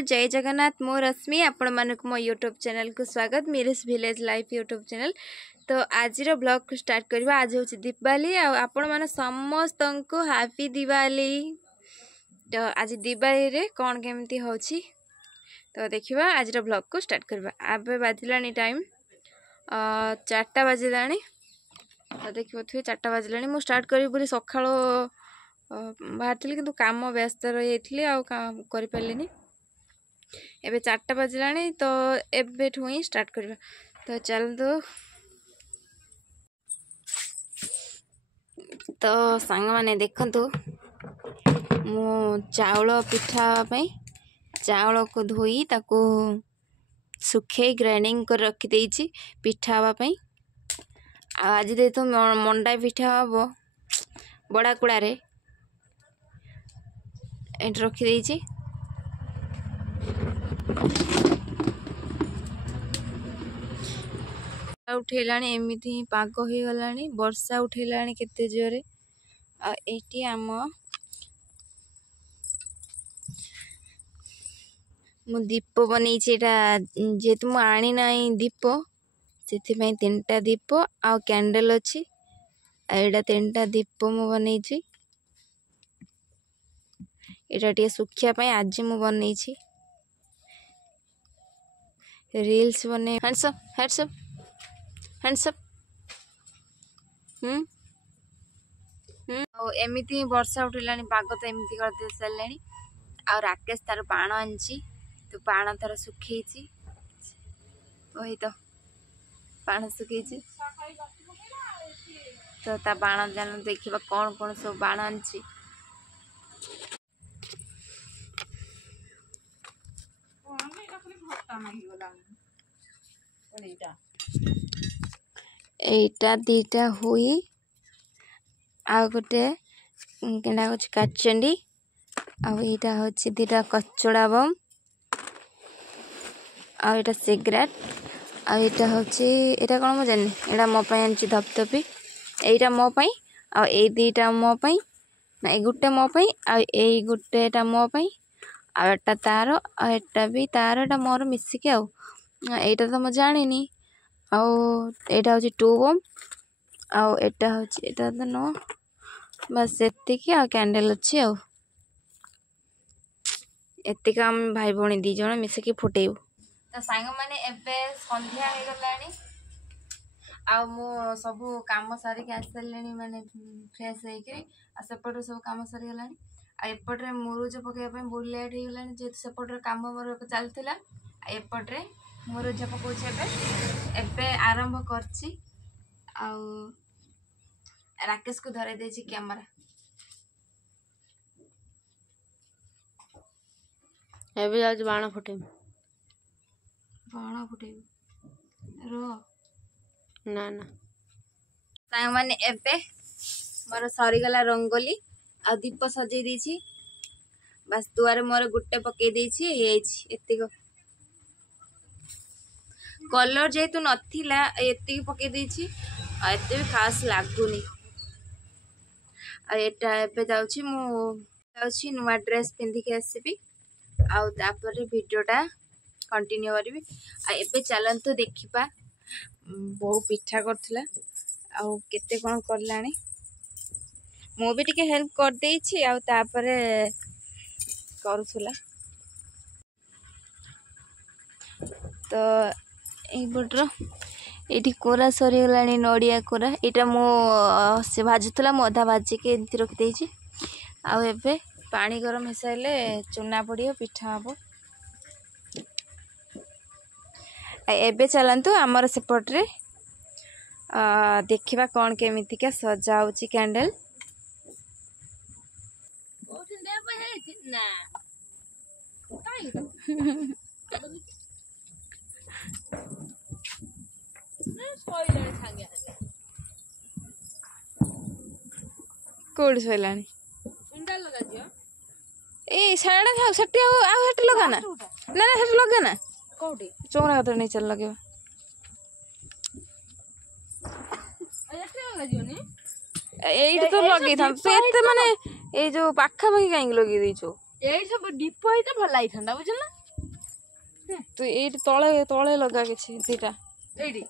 जगन्नाथ जय जगन्नाथ मो रश्मि आपण मानक मो यूट्यूब चैनल को स्वागत मेरेस विलेज लाइफ यूट्यूब चैनल। तो आज ब्लॉग को स्टार्ट करवा। आज हूँ दीपावली आपण मान समस्त को हैप्पी दिवाली। तो आज दिवाली रे कौन केमती होची तो देखिबा आज ब्लॉग को स्टार्ट करवा। आबे बाजिलानी टाइम 4टा बाजिलानी। तो देखिबो थु 4टा बाजिलानी मु स्टार्ट करी बोली सखाळो बाहर कि काम व्यस्त रही आ कर पारे। एबे 4टा बाजिलानी तो एबेठू ही स्टार्ट करवा। तो चलतु तो सांग माने देखंतु मु चाउल पिठा पई चाउल को धोई ताको सुखे ग्राइंडिंग कर रखी देछि पिठा हवा पई। आज दे तो मंडा पिठा हबो बड़ा कुड़ा रे एट रखी देछि। उठेलानी एमिति पाग हो गलानी वर्षा उठेलानी केते जोरे। आ एटी आम मु दीप बनी जेहेतु मु आनी नाई दीप से 3टा दीप आ कैंडल अच्छी एटा 3टा दीप मु बनी एटा टे सुखिया पाई आज मु बनी रील्स बने हैंड्सअप एमती वर्षा उठेलानी पाग तो एमती करदे सारे। आ राकेश तार बाण आनी तो बाण तार सुखी वही तो बाण सुखी तो ता बाण जान देखा कौन कौन सब बाण आनी। एटा 2टा हुई आ गोटे केना कुछ काचंडी आ एटा होची 2टा कचड़ा बम आ एटा सिगरेट आ एटा होची एटा कोन म जानि एटा मो पई आनची धपधपी एटा मो पई आ ए 2टा मो पई ना ए गुटे मो पई आ ए गुटेटा मो पई आ एटा तार आ एटा भी तार एटा मोर मिसी के आ एटा तो म जानिनी आ एटा होची 2 बम आ एटा होची एटा तो नो बस एतिकी आ कैंडल अच्छी आ एतिका हम भाई भौणी 2 जण मिसिकी फुटेबू। तो सांग माने एबे संध्या हो गलानी आ मु सब काम सारी के आसलेनी माने फ्रेश हे के आ सेपट सब काम सारी गलानी आ एपट रे मुरुज पके पे बहुत लेट हो गलानी जे सेपट रे काम मोर चलतिला आ एपट रे मुरुज पकोछ एबे आरंभ करछि आ राकेश को धरे देछि कैमरा एबे आज बाण फुटे रो ना ना सांग माने एबे मोर सरी गला रंगोली आ दीप सजई देछि बस दुआरे मोर गुट्टे पके देछि एतिको कलर जेतु नथिला एतिकी पके देछि आ एते भी खास लागुनी। आ एटा एबे जाउछि मु जाउछि नुवा ड्रेस पिंधि के आसीबी आ तापर वीडियोटा कंटिन्यू करबी। आ एबे चलंतु देखिबा बहु पिठा करथिला आ केते कोन करलानी मु भी टिके हेल्प कर देछि आ तापर करूथुला। तो ए बटर एटी कोरा सरी गलानी नड़िया कोरा एटा मो से भाजुला मु अधा भाजी के एमती रखी देछि आ एबे पानी गरम हो सारे चूना पड़ियो पिठा हबो। एबे चलंतु आमर सेपट रे देखिबा कौन केमिति का सजा होची कैंडल। कोड़ी सोइलानी ए साडा था सट्टी आ हट लगाना ना ना हट लगाना कोडी चोरा कत नहीं चल लगे एइट तो लगे था तो एते माने ए जो पाखा पाखी काई लगे दैछो एइ सब डिपो आइता भलाई थांडा बुझल ना ତୁ ଏଇଠି ତଳେ ତଳେ ଲଗା କିଛି ଦିଟା ଏଇଠି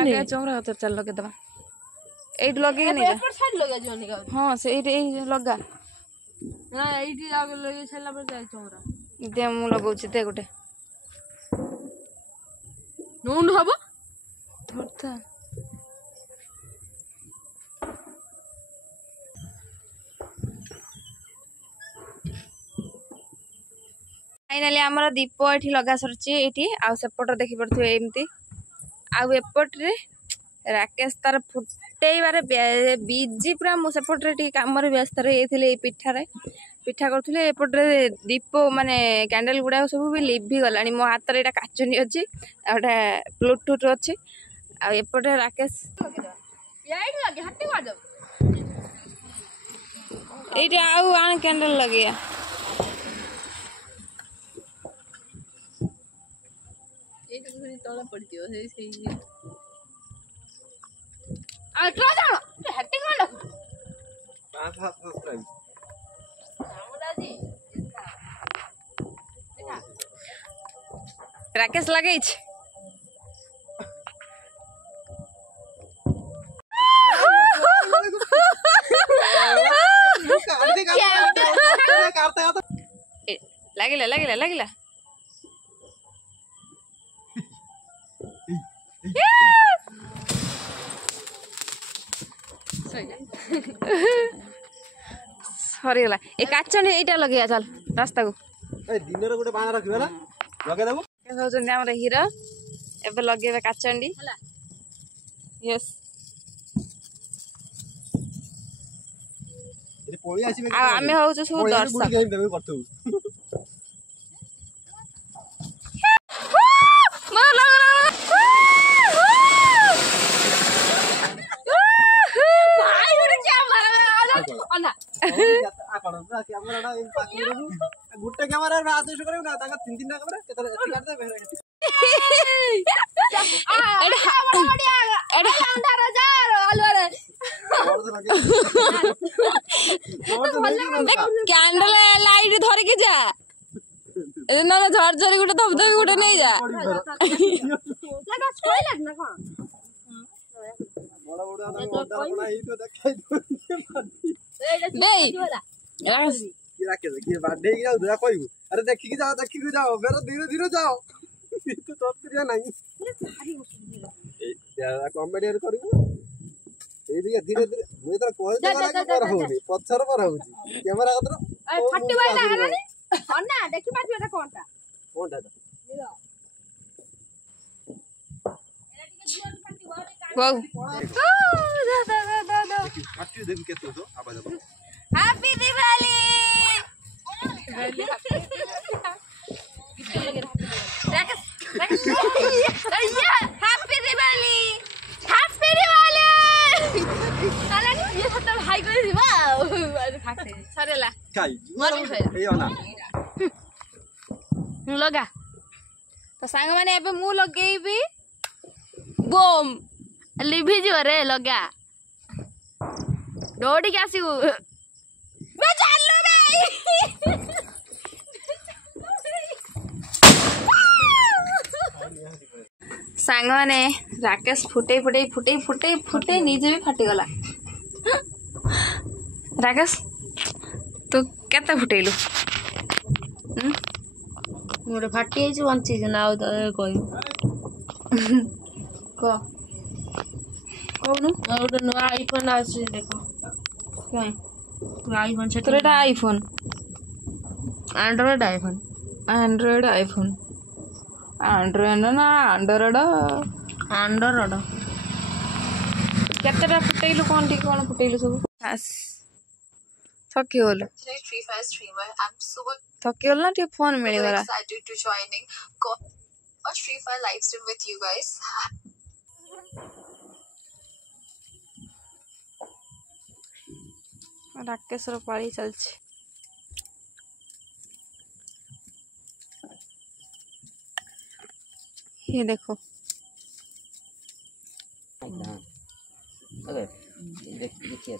ଆଗେ ଚଉରା ହାତରେ ଚାଲ ଲଗେଇଦବା ଏଇଠି ଲଗେଇ ନେଇ ଏପଟ ସାଇଡ ଲଗା ଯିବନି କାଉ ହଁ ସେଇଠି ଏଇ ଲଗା ନା ଏଇଠି ଆଗ ଲଗେଇ ସାରିଲା ପରେ ଯାଇ ଚଉରା ଦେ ମୁଁ ଲଗଉଛି ଦେ ଗୋଟେ ନଉନୁ ହବ ଧରତା फाइनाली आमर दीप ये लगा सर ये आउट देखी पड़े एमती आउ एपट्रे राकेश तार फुटेबार बिजी पूरा मुझे कम व्यस्त रही पिठार पिठा करुले एपट्रे दीप माने कैंडल गुड़ा सब भी लिभि गला मो हाथ में काचुनी अच्छी गोटे ब्लूटूथ अच्छी आउटे राकेश ये आउ कैंडल लगे तला पड़ो राकेश लगे लगिला लगिला लगिला सरीगला ए काचनी एटा लगे चल रास्ता को ए दिन रे गोटे बाण रखिबला लगे देबो के होजन हमर हीरो एबे लगेबे काचंडी यस ए पोळी आसीबे आ आमे होजो सब दर्शक गेम देबे करथु गुटे कैमरा आदेश करे ना ताका तीन तीन कैमरा केतले एति काट दे कैंडल लाइट धरिक जा ना झरझरी गोटे धबधबी गोटे नहीं जा अरे देखिए जाओ मेरा धीरे धीरे जाओ तो नहीं कॉमेडी धीरे धीरे मुझे पर होनी पत्थर पर होउची कैमरा कतर फटी वाला हरानी अन्ना देखि पाछे एटा कोनटा कोनटा वाओ पाटी देख केतो तो आवाज आ happy Diwali happy Diwali happy Diwali अरे ये सब हाई कर दिबा सरेला काई मर ए ओना लगा तो सांग माने एबे मु लगेइबी बोम लिभि जो रे लगा दौड़ी के आसी मैं चालू भाई सांग माने राकेश फुटे फुटे फुटे फुटे फुटे निजे भी फाटी गला राकेश तू केते फुटेलु मोटे फाटी है बंची ना कह कहनु गोटे नुआ आईफोन आस देख आईफोन से तोर iPhone Android iPhone Android iPhone Android ना एंड्रॉइड एंड्रॉइड केतेटा फुटेलु कोन ठीक कोन फुटेलु सब थकी होल Free Fire streamer. I'm super थकी होल ना ठीक फोन मिली गला excited to joining a Free Fire live stream with you guys. राकेशर पाली चलछि ये देखो देखिए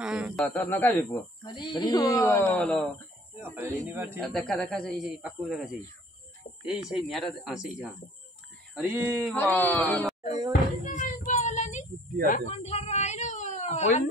हाँ तो नका भी पुओ हरी बोलो देखा देखा से पाकू देखा से এই সেই মেয়াটা সেই যা আরে বাবা ছুটি আছে কইল